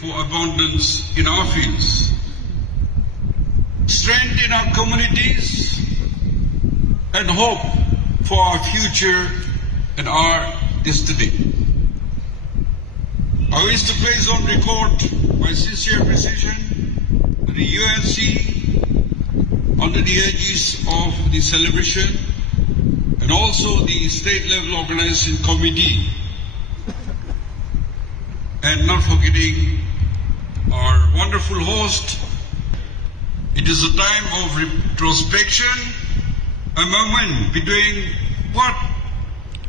for abundance in our fields, strength in our communities, and hope for our future and our destiny. I wish to place on record my sincere appreciation to the UNC under the aegis of the celebration and also the state-level organizing committee, and not forgetting our wonderful host. It is a time of retrospection, a moment between what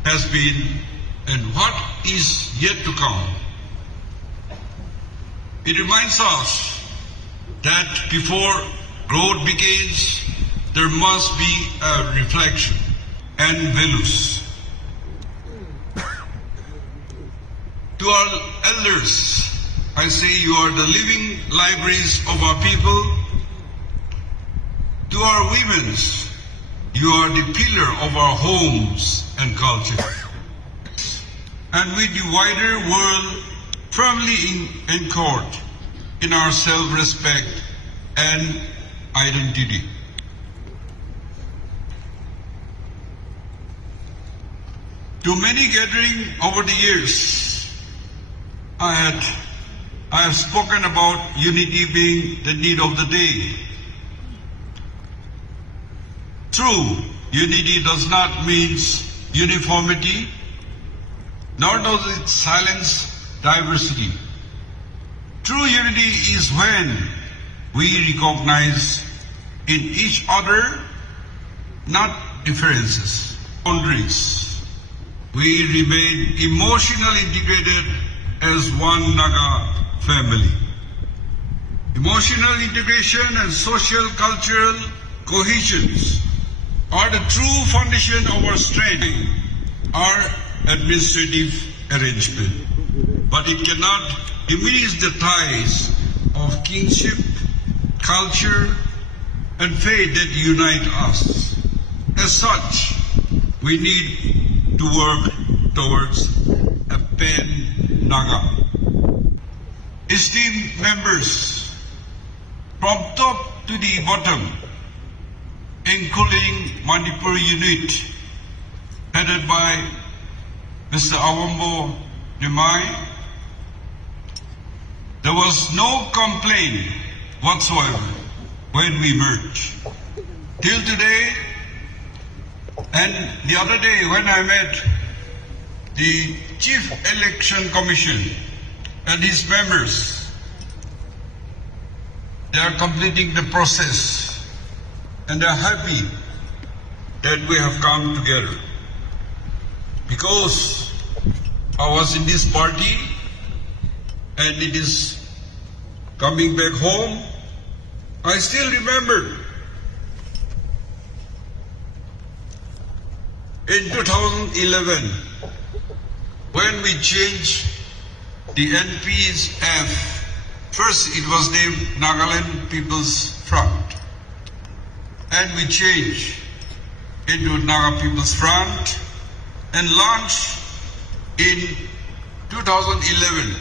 has been and what is yet to come. It reminds us that before growth begins, there must be a reflection and values. To our elders, I say you are the living libraries of our people. To our women, you are the pillar of our homes and culture. And with the wider world firmly anchored in our self-respect and identity. To many gathering over the years, I have spoken about unity being the need of the day. True, unity does not mean uniformity, nor does it silence diversity. True unity is when we recognize in each other not differences, boundaries. We remain emotionally integrated as one Naga family. Emotional integration and social cultural cohesions are the true foundation of our strength, our administrative arrangement. But it cannot diminish the ties of kinship, culture, and faith that unite us. As such, we need to work towards a pan-Naga. Esteemed members, from top to the bottom, including Manipur unit, headed by Mr. Awambo Nimai, there was no complaint whatsoever when we merged. Till today, and the other day when I met the Chief Election Commission and his members, they are completing the process and they are happy that we have come together. Because I was in this party and it is coming back home, I still remember in 2011 when we changed the NP's F. First it was named Nagaland People's Front, and we changed into Naga People's Front and launched in 2011.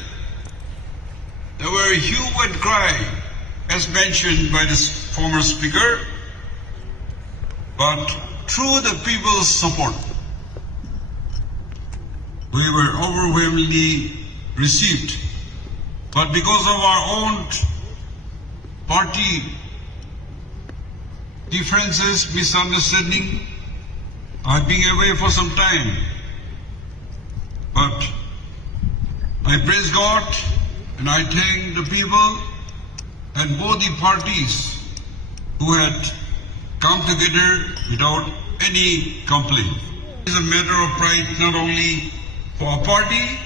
There were a hue and cry, as mentioned by the former speaker, but through the people's support, we were overwhelmingly received. But because of our own party differences, misunderstanding, I've been away for some time. But I praise God and I thank the people and both the parties who had come together without any complaint. It is a matter of pride not only for our party,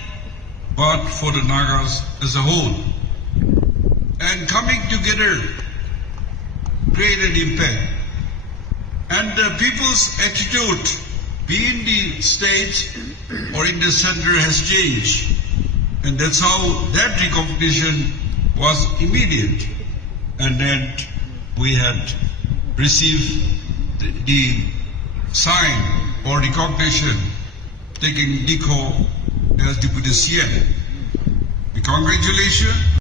but for the Nagas as a whole. And coming together created impact. And the people's attitude, be in the state or in the center, has changed. And that's how that recognition was immediate. And then we had received the sign or recognition taking Diko as Deputy CM. Congratulations.